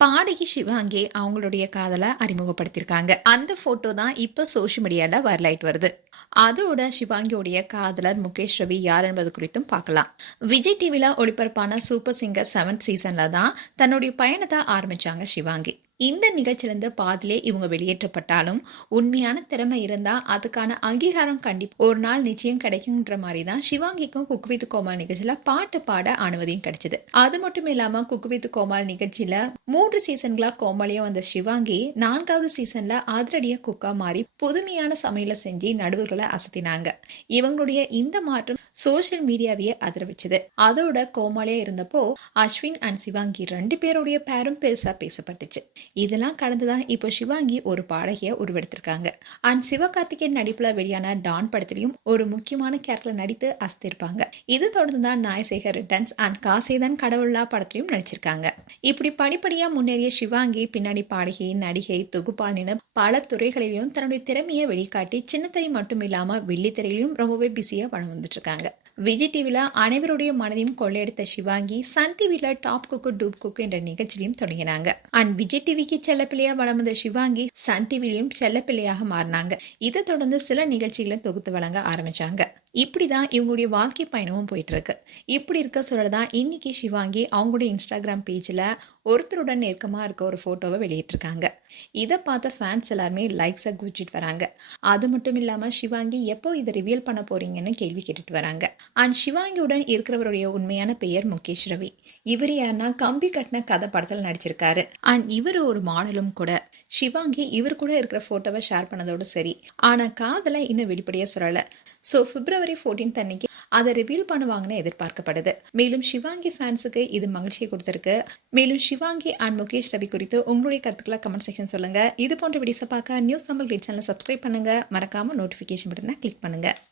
பாடகி சிவாங்கி அவங்களுடைய காதலை அறிமுகப்படுத்தியிருக்காங்க. அந்த போட்டோ தான் இப்ப சோஷியல் மீடியால வைரல் ஆயிட்டு வருது. அதோட சிவாங்கியோடைய காதலர் முகேஷ் ரவி யார் என்பது குறித்தும் பார்க்கலாம். விஜய் டிவில ஒளிபரப்பான சூப்பர் சிங்கர் 7th சீசன்ல தான் தன்னுடைய பயணத்தை ஆரம்பிச்சாங்க சிவாங்கி. இந்த நிகழ்ச்சியிலிருந்து பாதிலே இவங்க வெளியேற்றப்பட்டாலும் உண்மையான திறமை இருந்தா அதுக்கான அங்கீகாரம் கண்டிப்பா ஒரு நாள் நிச்சயம் கிடைக்கும்ன்ற மாதிரி தான் சிவாங்கிக்கும் குக் வித் கோமால் நிகழ்ச்சியில பாட்டு பாட அனுமதியும் கிடைச்சது. அது மட்டும் இல்லாம குக் வித் கோமால் நிகழ்ச்சியில 3 சீசன்களா கோமாளியா வந்த சிவாங்கி 4வது சீசன்ல அதிரடியா குக்கா மாறி புதுமையான சமையல செஞ்சு நடுவர்களை அசத்தினாங்க. இவங்களுடைய இந்த மாற்றம் சோசியல் மீடியாவையே அதிர வச்சது. அதோட கோமாளியா இருந்தப்போ அஸ்வின் அண்ட் சிவாங்கி 2 பேருடைய பேரும் பெருசா பேசப்பட்டுச்சு. இதெல்லாம் கடந்துதான் இப்போ சிவாங்கி ஒரு பாடகிய உருவெடுத்திருக்காங்க. அண்ட் சிவகார்த்திகேயன் நடிப்புல வெளியான டான் படத்திலையும் ஒரு முக்கியமான கேரக்டர் நடித்து அசத்திருப்பாங்க. இது தொடர்ந்துதான் நாயசேகர் ரிட்டர்ன்ஸ் அண்ட் காசேதான் கடவுளா படத்திலையும் நடிச்சிருக்காங்க. இப்படி படிப்படியா முன்னேறிய சிவாங்கி பின்னாடி பாடகி, நடிகை, தொகுப்பாளின்னு பல துறைகளிலும் தன்னுடைய திறமையை வெளிக்காட்டி சின்னத்திரை மட்டும் இல்லாம வெள்ளித்திரையிலும் ரொம்பவே பிஸியா வளம் வந்துட்டு இருக்காங்க. விஜய் டிவில அனைவருடைய மனதையும் கொள்ளையடித்த சிவாங்கி சன் டிவில டாப் குக்கு டூப் குக்கு என்ற நிகழ்ச்சியிலையும் தொடங்கினாங்க. அண்ட் விஜய் டிவிக்கு செல்லப்பிள்ளையா வளம் வந்த சிவாங்கி சன் டிவிலையும் செல்லப்பிள்ளையாக மாறினாங்க. இதை தொடர்ந்து சில நிகழ்ச்சிகளை தொகுத்து வழங்க ஆரம்பிச்சாங்க. இப்படிதான் இவங்களுடைய வாழ்க்கை பயணமும் போயிட்டு இருக்கு. இப்படி இருக்க சொல்லதான் இன்னைக்கு சிவாங்கி அவங்களுடைய இன்ஸ்டாகிராம் பேஜ்ல ஒருத்தருடன் நெருக்கமா இருக்க ஒரு போட்டோவை வெளியிட்டிருக்காங்க. இதை பார்த்த ஃபேன்ஸ் எல்லாருமே லைக்ஸை குவிச்சிட்டு வராங்க. அது மட்டும் இல்லாம சிவாங்கி எப்போ இதை ரிவீல் பண்ண போறீங்கன்னு கேள்வி கேட்டுட்டு வராங்க. அண்ட் சிவாங்கியுடன் இருக்கிறவருடைய உண்மையான பெயர் முகேஷ் ரவி. இவர் யாருன்னா கம்பி கட்டின கதை படத்தில் நடிச்சிருக்காரு. அண்ட் இவர் ஒரு மாடலும் கூட. சிவாங்கி இவர் கூட இருக்கிற போட்டோவை ஷேர் பண்ணதோடு சரி, ஆனா காதலை இன்னும் வெளிப்படையா சொல்லல. ஸோ February 14 அன்னைக்கு அதை ரிவீல் பண்ணுவாங்கன்னு எதிர்பார்க்கப்படுது. மேலும் சிவாங்கி ஃபேன்ஸுக்கு இது மகிழ்ச்சியை கொடுத்திருக்கு. மேலும் சிவாங்கி அண்ட் முகேஷ் ரவி குறித்து உங்களுடைய கருத்துக்களை கமெண்ட் செக்ஷன் சொல்லுங்க. இது போன்ற வீடியோஸை பார்க்க நியூஸ் தமிழ் கிளிட்ஸ் சேனலை சப்ஸ்கிரைப் பண்ணுங்க. மறக்காம நோட்டிஃபிகேஷன் பட்டனை கிளிக் பண்ணுங்க.